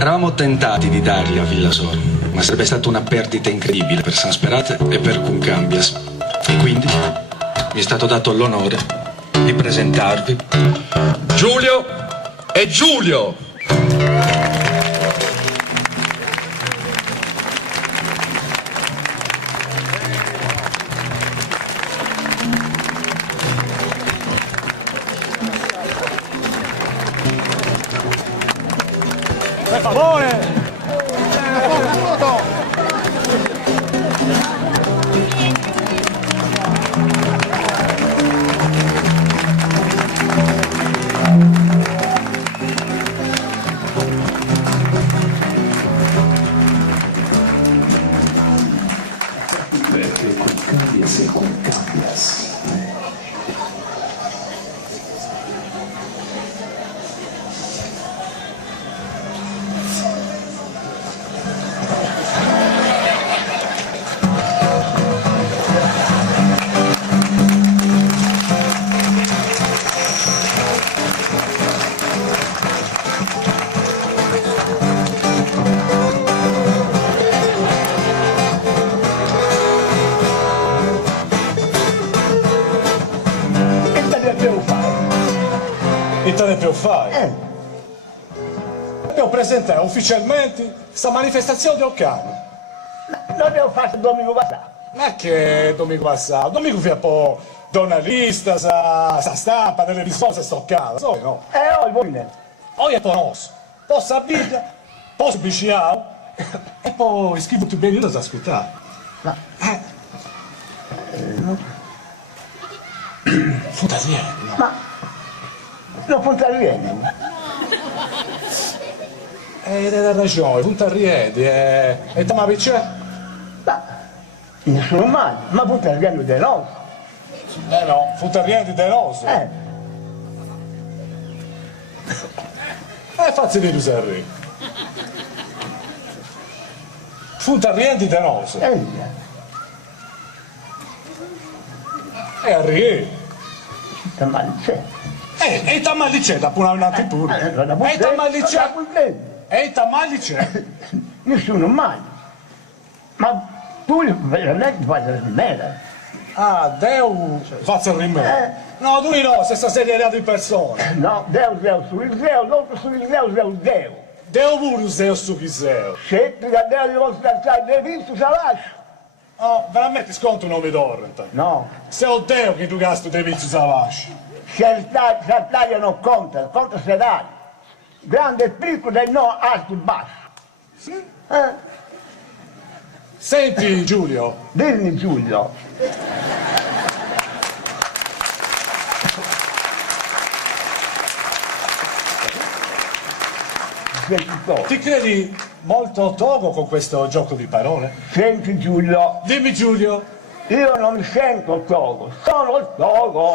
Eravamo tentati di darli a Villasoro, ma sarebbe stata una perdita incredibile per San Sperate e per Cumcambias. E quindi mi è stato dato l'onore di presentarvi Giulio e Giulio. Per favore! Perché Cumcambias e Cumcambias. Che te ne devo fare? Devo presentare ufficialmente questa manifestazione di Occano. Non devo fare domenica passato. Ma che domenica passato? Domenica vi un po' giornalista, sa stampa, delle risposte stoccate, so no? Oggi vuoi ne? Oggi è ponoso. Poi la Bibbia, poi subiciamo e poi scrivo tutti bene da ascoltare. Ma... Fantasia, no? Ma... non punta riene. Hai ragione, punta riedi, e te ma c'è? Ma... nessuno male, ma punta riene di noi. No, punta riedi de rose. Fazzi di Rusarri. Punta riedi de rose. E arrivi. Sta male c'è. E tamali c'è, da punare pure. E tamali c'è. E tamali c'è. Nessuno male. Ma tu veramente fai la rimera. Ah, Deo faccia il rimedio. No, tu no, se sta serie di persone. No, Deo, l'altro sul Deo. Deo pure Deo su chi Deo. Sempre da Deo di vostra casa, Deo visto salacio. Oh, veramente sconto non mi torrenta. No. Se ho Deo che tu gasto dei vizi savasci. Certaria non conta, conta sedale. Grande e piccolo del no, alto e basso. Sì? Senti Giulio. Dimmi Giulio. Ti credi molto togo con questo gioco di parole? Senti Giulio, Dimmi Giulio. io non mi sento il togo, sono il togo.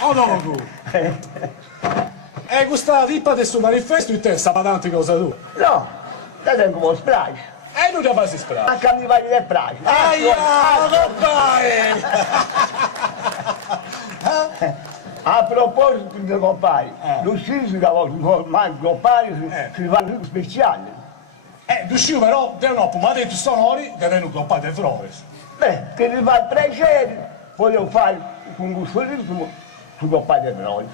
Oh no, tu. Questa rippa del suo manifesto in te sta davanti cosa tu? No, te tengo un po' strage. E non ti passi strada. Anche a mi pare del strage. Aia, compare! A proposito di compari, l'uscita da ormai compari si fa un speciale. Riuscivo però, te no, ma dei tuoi sonori, che te non compare del Flores. Beh, che mi fa piacere, voglio fare un gustosissimo su compari del Flores.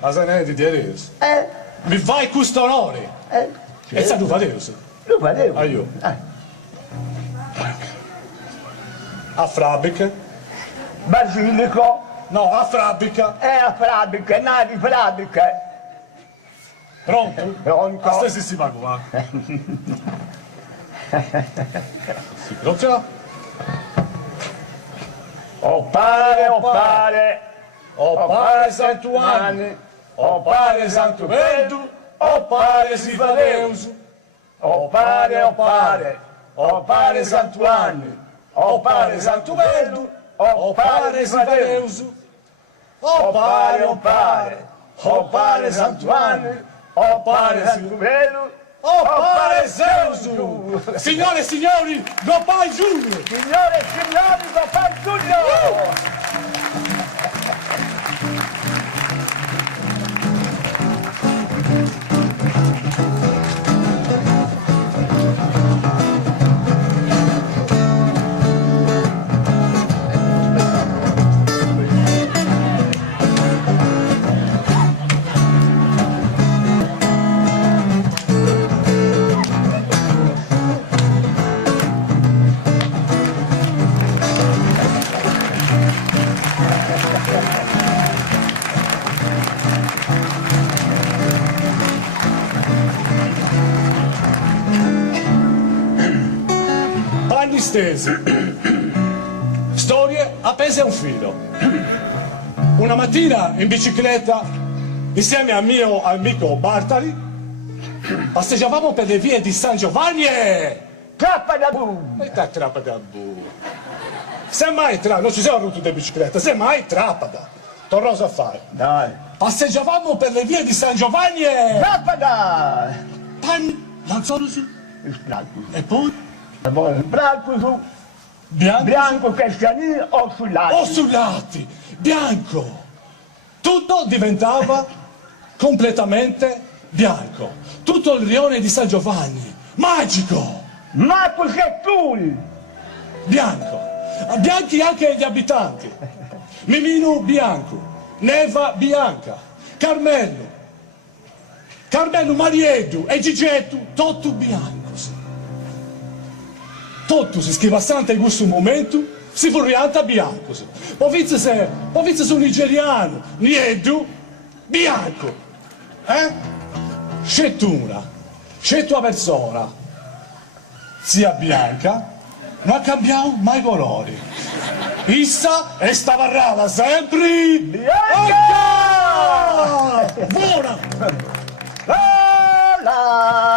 Ma se ne di adesso. Mi fai questo onore. E sai tu fai adesso? Lo facevo. Io. A Frabica. Basilico. No, a Frabica. A fabbrica, navi fabbrica. Pronto? Pronto. La stessissima qua. Sì, pronto? O pare, o pare. O pare Santuani. O pare Santo Verdu. O pare Sifadeus. O pare, o pare. O pare Santuani. O pare Santo Verdu. O pare Sifadeus. O pare, o pare. O pare Santuani. O pare Santuvedo. O pare Zeus. Signore e signori, Gopal Giulio. Signore e signori, Gopal Giulio. stesi. Storie appese a un filo. Una mattina in bicicletta, insieme al mio amico Bartali, passeggiavamo per le vie di San Giovanni e... Trappa da boom! E da Trappada bu. Semmai non ci siamo rotti di bicicletta, semmai Trappada. Tornoso a fare. Dai! Passeggiavamo per le vie di San Giovanni e... Trappa da! Lanzarosi. Il branco. E poi? Il branco su, Bianco. bianco Cristianino o sull'altro. O sui lati. Bianco. Tutto diventava completamente bianco. Tutto il rione di San Giovanni. Magico. Ma cos'è tu? Bianco. Bianchi anche gli abitanti. Mimino bianco. Neva bianca. Carmelo. Carmelo Mariedu e Gigetto, tutto bianco. Sì. Tutto si scrive bastante in questo momento, si furianta bianco. Sì. Poi su nigeriano, Niedu, bianco. Scettuna, scettuna persona, sia bianca, non cambiamo mai colori. Issa è stavarrata sempre Bianca! Buona! La la